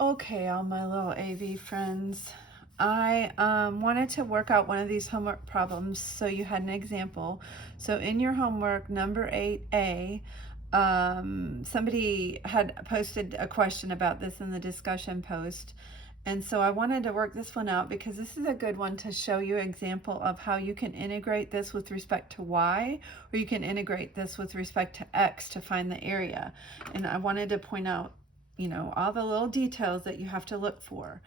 Okay, all my little AV friends. I wanted to work out one of these homework problems so you had an example. So in your homework, number 8A, somebody had posted a question about this in the discussion post. And so I wanted to work this one out because this is a good one to show you an example of how you can integrate this with respect to y, or you can integrate this with respect to x to find the area. And I wanted to point out all the little details that you have to look for.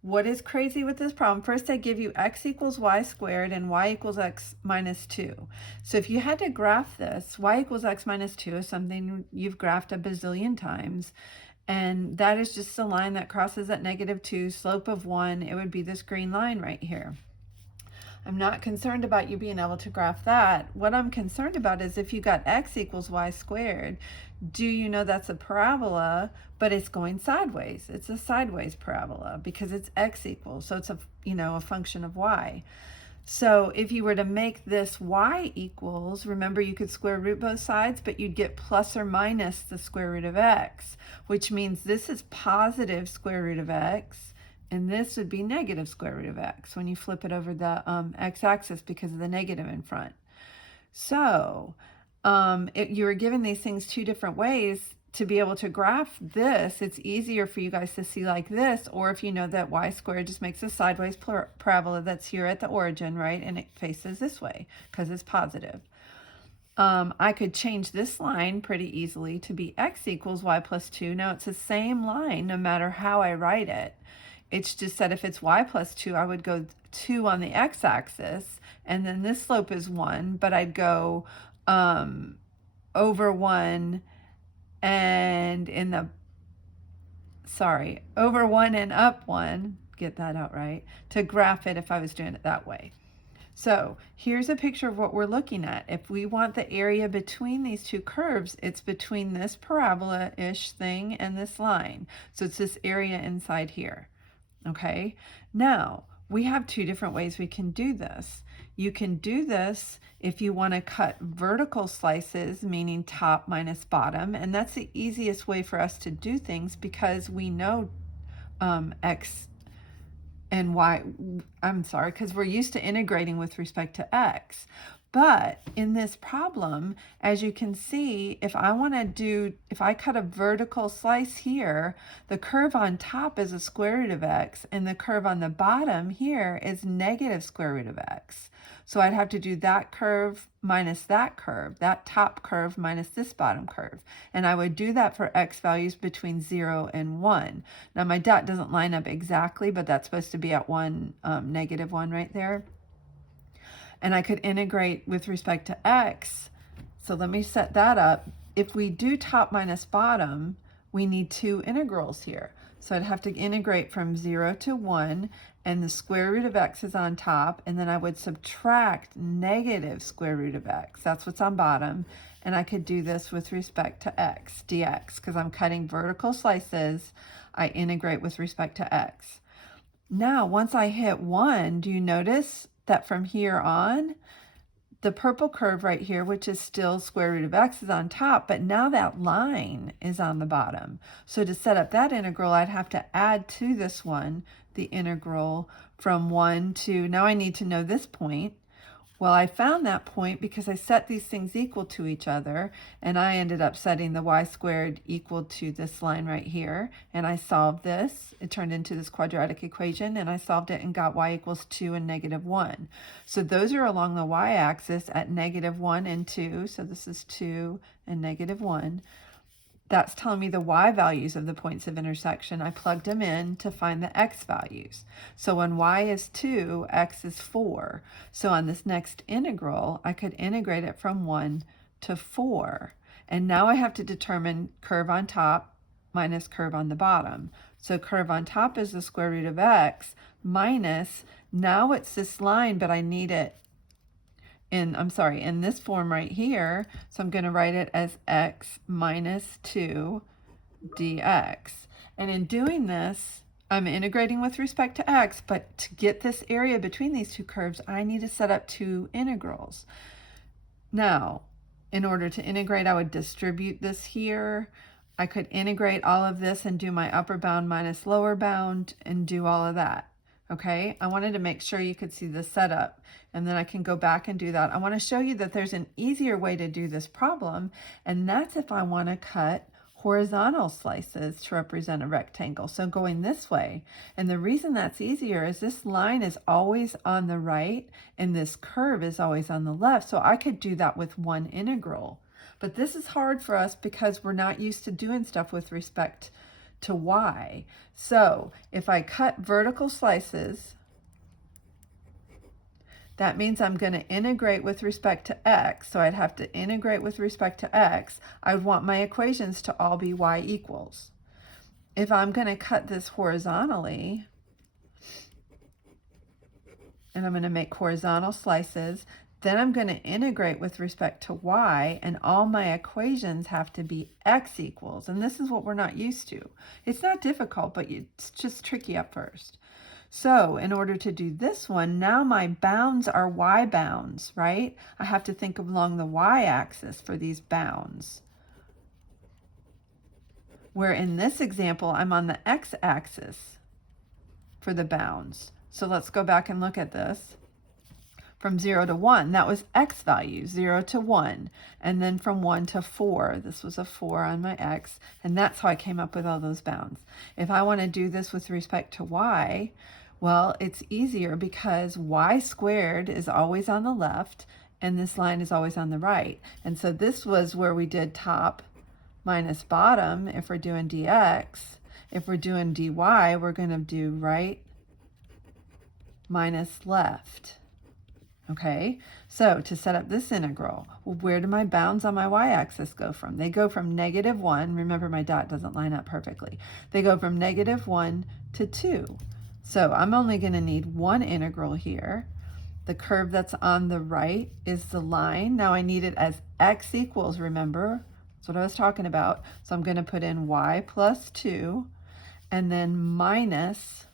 What is crazy with this problem? First, I give you x equals y squared and y equals x minus 2. So if you had to graph this, y equals x minus 2 is something you've graphed a bazillion times. And that is just a line that crosses at -2, slope of 1. It would be this green line right here. I'm not concerned about you being able to graph that. What I'm concerned about is if you got x equals y squared, do you know that's a parabola, but it's going sideways? It's a sideways parabola because it's x equals, so it's a function of y. So if you were to make this y equals, remember you could square root both sides, but you'd get plus or minus the square root of x, which means this is positive square root of x, and this would be negative square root of x when you flip it over the x-axis because of the negative in front. So you were given these things two different ways. To be able to graph this, it's easier for you guys to see like this, or if you know that y squared just makes a sideways parabola that's here at the origin, right? And it faces this way because it's positive. I could change this line pretty easily to be x equals y plus 2. Now it's the same line no matter how I write it. It's just that if it's y plus 2, I would go 2 on the x-axis, and then this slope is 1, but I'd go over 1 and over 1 and up 1, get that out right, to graph it if I was doing it that way. So here's a picture of what we're looking at. If we want the area between these two curves, it's between this parabola-ish thing and this line. So it's this area inside here. Okay, now we have two different ways we can do this. You can do this if you want to cut vertical slices, meaning top minus bottom, and that's the easiest way for us to do things because we know x and y, because we're used to integrating with respect to x. But in this problem, as you can see, if I cut a vertical slice here, the curve on top is a square root of x, and the curve on the bottom here is negative square root of x. So I'd have to do that curve minus that curve, that top curve minus this bottom curve. And I would do that for x values between 0 and 1. Now my dot doesn't line up exactly, but that's supposed to be at -1 right there. And I could integrate with respect to x. So let me set that up. If we do top minus bottom, we need two integrals here. So I'd have to integrate from 0 to 1, and the square root of x is on top, and then I would subtract negative square root of x. That's what's on bottom. And I could do this with respect to x, dx, because I'm cutting vertical slices. I integrate with respect to x. Now, once I hit 1, do you notice that from here on, the purple curve right here, which is still square root of x, is on top, but now that line is on the bottom. So to set up that integral, I'd have to add to this one the integral from 1 to, now I need to know this point. Well, I found that point because I set these things equal to each other, and I ended up setting the y squared equal to this line right here, and I solved this. It turned into this quadratic equation, and I solved it and got y equals 2 and -1. So those are along the y-axis at -1 and 2, so this is 2 and -1. That's telling me the y values of the points of intersection. I plugged them in to find the x values. So when y is 2, x is 4. So on this next integral, I could integrate it from 1 to 4. And now I have to determine curve on top minus curve on the bottom. So curve on top is the square root of x minus, now it's this line, but I need it in this form right here. So I'm going to write it as x minus 2 dx. And in doing this, I'm integrating with respect to x, but to get this area between these two curves, I need to set up two integrals. Now, in order to integrate, I would distribute this here. I could integrate all of this and do my upper bound minus lower bound and do all of that. Okay, I wanted to make sure you could see the setup, and then I can go back and do that. I want to show you that there's an easier way to do this problem, and that's if I want to cut horizontal slices to represent a rectangle. So going this way, and the reason that's easier is this line is always on the right and this curve is always on the left, so I could do that with one integral. But this is hard for us because we're not used to doing stuff with respect to y. So if I cut vertical slices, that means I'm going to integrate with respect to x. So I'd have to integrate with respect to x. I would want my equations to all be y equals. If I'm going to cut this horizontally, and I'm going to make horizontal slices, then I'm going to integrate with respect to y, and all my equations have to be x equals. And this is what we're not used to. It's not difficult, but it's just tricky at first. So in order to do this one, now my bounds are y bounds, right? I have to think along the y-axis for these bounds. Where in this example, I'm on the x-axis for the bounds. So let's go back and look at this. From 0 to 1, that was x value, 0 to 1. And then from 1 to 4, this was a 4 on my x, and that's how I came up with all those bounds. If I want to do this with respect to y, well, it's easier because y squared is always on the left, and this line is always on the right. And so this was where we did top minus bottom if we're doing dx. If we're doing dy, we're going to do right minus left. Okay, so to set up this integral, well, where do my bounds on my y-axis go from? They go from -1. Remember, my dot doesn't line up perfectly. They go from -1 to 2. So I'm only going to need one integral here. The curve that's on the right is the line. Now I need it as x equals, remember? That's what I was talking about. So I'm going to put in y plus 2, and then minus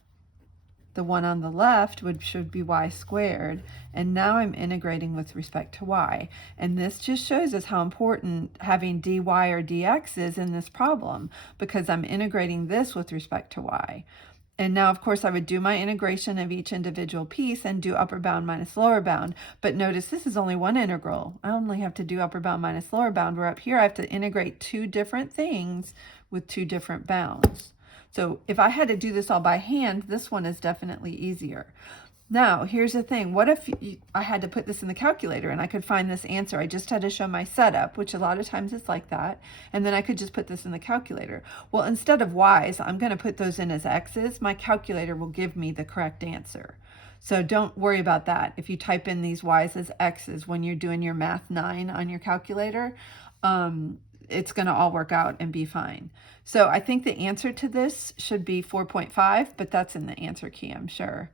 the one on the left should be y squared, and now I'm integrating with respect to y. And this just shows us how important having dy or dx is in this problem, because I'm integrating this with respect to y. And now, of course, I would do my integration of each individual piece and do upper bound minus lower bound. But notice this is only one integral. I only have to do upper bound minus lower bound, where up here I have to integrate two different things with two different bounds. So if I had to do this all by hand, this one is definitely easier. Now, here's the thing. What if I had to put this in the calculator and I could find this answer? I just had to show my setup, which a lot of times it's like that, and then I could just put this in the calculator. Well, instead of y's, I'm going to put those in as x's. My calculator will give me the correct answer. So don't worry about that. If you type in these y's as x's when you're doing your Math 9 on your calculator, it's going to all work out and be fine. So I think the answer to this should be 4.5, but that's in the answer key, I'm sure.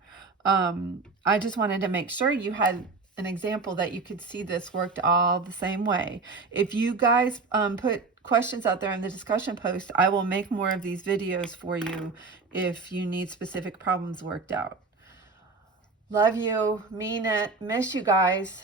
I just wanted to make sure you had an example that you could see this worked all the same way. If you guys put questions out there in the discussion post, I will make more of these videos for you if you need specific problems worked out. Love you, mean it, miss you guys.